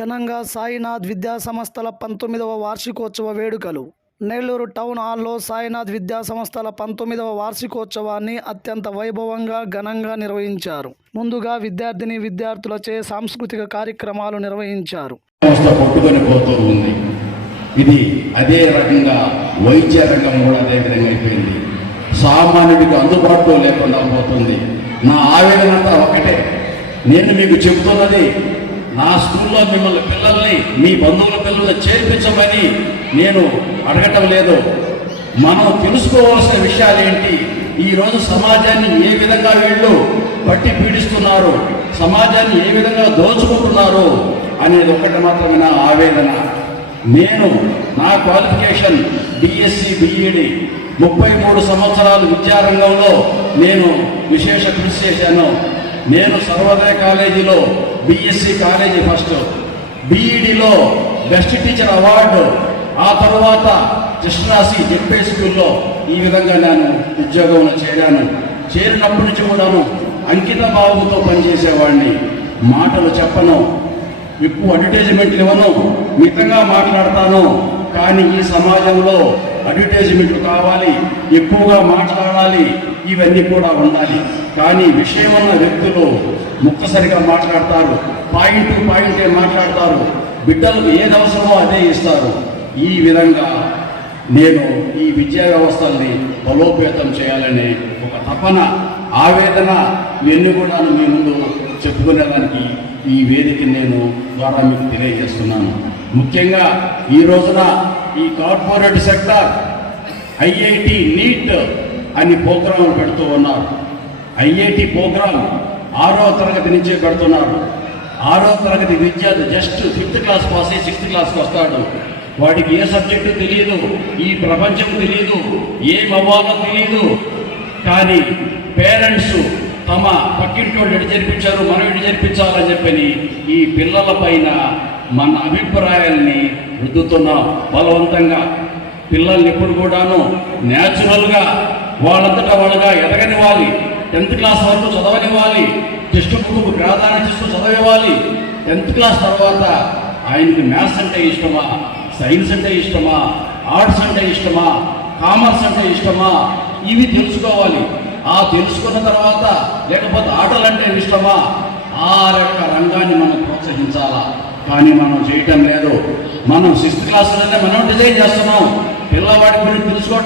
ఘనంగా సాయినాథ్ విద్యా సంస్థల పంతొమ్మిదవ వార్షికోత్సవ వేడుకలు. నెల్లూరు టౌన్ హాల్లో సాయినాథ్ విద్యా సంస్థల పంతొమ్మిదవ వార్షికోత్సవాన్ని అత్యంత వైభవంగా ఘనంగా నిర్వహించారు. ముందుగా విద్యార్థిని విద్యార్థులచే సాంస్కృతిక కార్యక్రమాలు నిర్వహించారు. ఇది అదే రకంగా వైద్య రంగం కూడా అదే విధంగా అయిపోయింది. సామాన్యుడికి అందుబాటులో లేకుండా పోతుంది. నా ఆవేదన అంతా ఒకటే నేను మీకు చెబుతున్నది నా స్కూల్లో మిమ్మల్ని పిల్లల్ని మీ బంధువుల పిల్లల్ని చేర్పించమని నేను అడగటం లేదు. మనం తెలుసుకోవాల్సిన విషయాలు ఏంటి? ఈరోజు సమాజాన్ని ఏ విధంగా వీళ్ళు పట్టి పీడిస్తున్నారు? సమాజాన్ని ఏ విధంగా దోచుకుంటున్నారు? అనేది ఒకటి మాత్రమే నా ఆవేదన. నేను నా క్వాలిఫికేషన్ బిఎస్సి బిఈడి ముప్పై మూడు సంవత్సరాలు విద్యారంగంలో నేను విశేష కృషి చేశాను. నేను సర్వోదయ కాలేజీలో బిఎస్సి కాలేజీ ఫస్ట్ బీఈడిలో బెస్ట్ టీచర్ అవార్డు ఆ తరువాత కృష్ణాసి జెడ్పీ స్కూల్లో ఈ విధంగా నేను ఉద్యోగంలో చేరాను. చేరినప్పటి నుంచి కూడాను అంకిత భావంతో పనిచేసేవాడిని. మాటలు చెప్పను ఎక్కువ అడ్వర్టైజ్మెంట్లు ఇవ్వను మితంగా మాట్లాడతాను. కానీ ఈ సమాజంలో అడ్వర్టైజ్మెంట్లు కావాలి ఎక్కువగా మాట్లాడాలి ఇవన్నీ కూడా ఉండాలి. కానీ విషయమన్న వ్యక్తులు ముక్కసరిగా మాట్లాడతారు పాయింట్ టు పాయింటే మాట్లాడతారు బిడ్డలకు ఏది అవసరమో అదే ఇస్తారు. ఈ విధంగా నేను ఈ విద్యా వ్యవస్థల్ని బలోపేతం చేయాలనే ఒక తపన ఆవేదన ఇవన్నీ కూడా మీ ముందు చెప్పుకునేదానికి ఈ వేదిక నేను ద్వారా మీకు తెలియజేస్తున్నాను. ముఖ్యంగా ఈ రోజున ఈ కార్పొరేట్ సెక్టర్ ఐఐటి నీట్ అని ప్రోగ్రాం పెడుతూ ఉన్నారు. ఐఐటి ప్రోగ్రాం ఆరో తరగతి నుంచే పెడుతున్నారు. ఆరో తరగతి విద్యార్థి జస్ట్ ఫిఫ్త్ క్లాస్ పాస్ అయ్యి సిక్స్త్ క్లాస్కి వస్తాడు. వాడికి ఏ సబ్జెక్టు తెలియదు ఈ ప్రపంచం తెలియదు ఏం అవ్వాలో తెలియదు కానీ పేరెంట్స్ తమ పక్కింటి వాళ్ళు ఎటు జరిపించారు మనం ఎటు జరిపించాలని చెప్పని ఈ పిల్లల పైన మన అభిప్రాయాల్ని రుద్దుతున్నాం. బలవంతంగా పిల్లల్ని ఎప్పుడు కూడాను న్యాచురల్గా వాళ్ళంతటా వాళ్ళగా ఎదగనివ్వాలి. టెన్త్ క్లాస్ వరకు చదవనివ్వాలి. టెక్స్ట్ బుక్ ప్రాధాన్యత ఇస్తూ చదవివ్వాలి టెన్త్ క్లాస్ తర్వాత ఆయనకి మ్యాథ్స్ అంటే ఇష్టమా? సైన్స్ అంటే ఇష్టమా? ఆర్ట్స్ అంటే ఇష్టమా? కామర్స్ అంటే ఇష్టమా? ఇవి తెలుసుకోవాలి. ఆ తెలుసుకున్న తర్వాత లేకపోతే ఆటలు అంటే ఇష్టమా? ఆ యొక్క రంగాన్ని మనం ప్రోత్సహించాలా? కానీ మనం చేయటం లేదు. మనం సిక్స్త్ క్లాస్లోనే మనం డిజైన్ చేస్తున్నాం. పిల్లవాడి గురించి తెలుసుకోవటం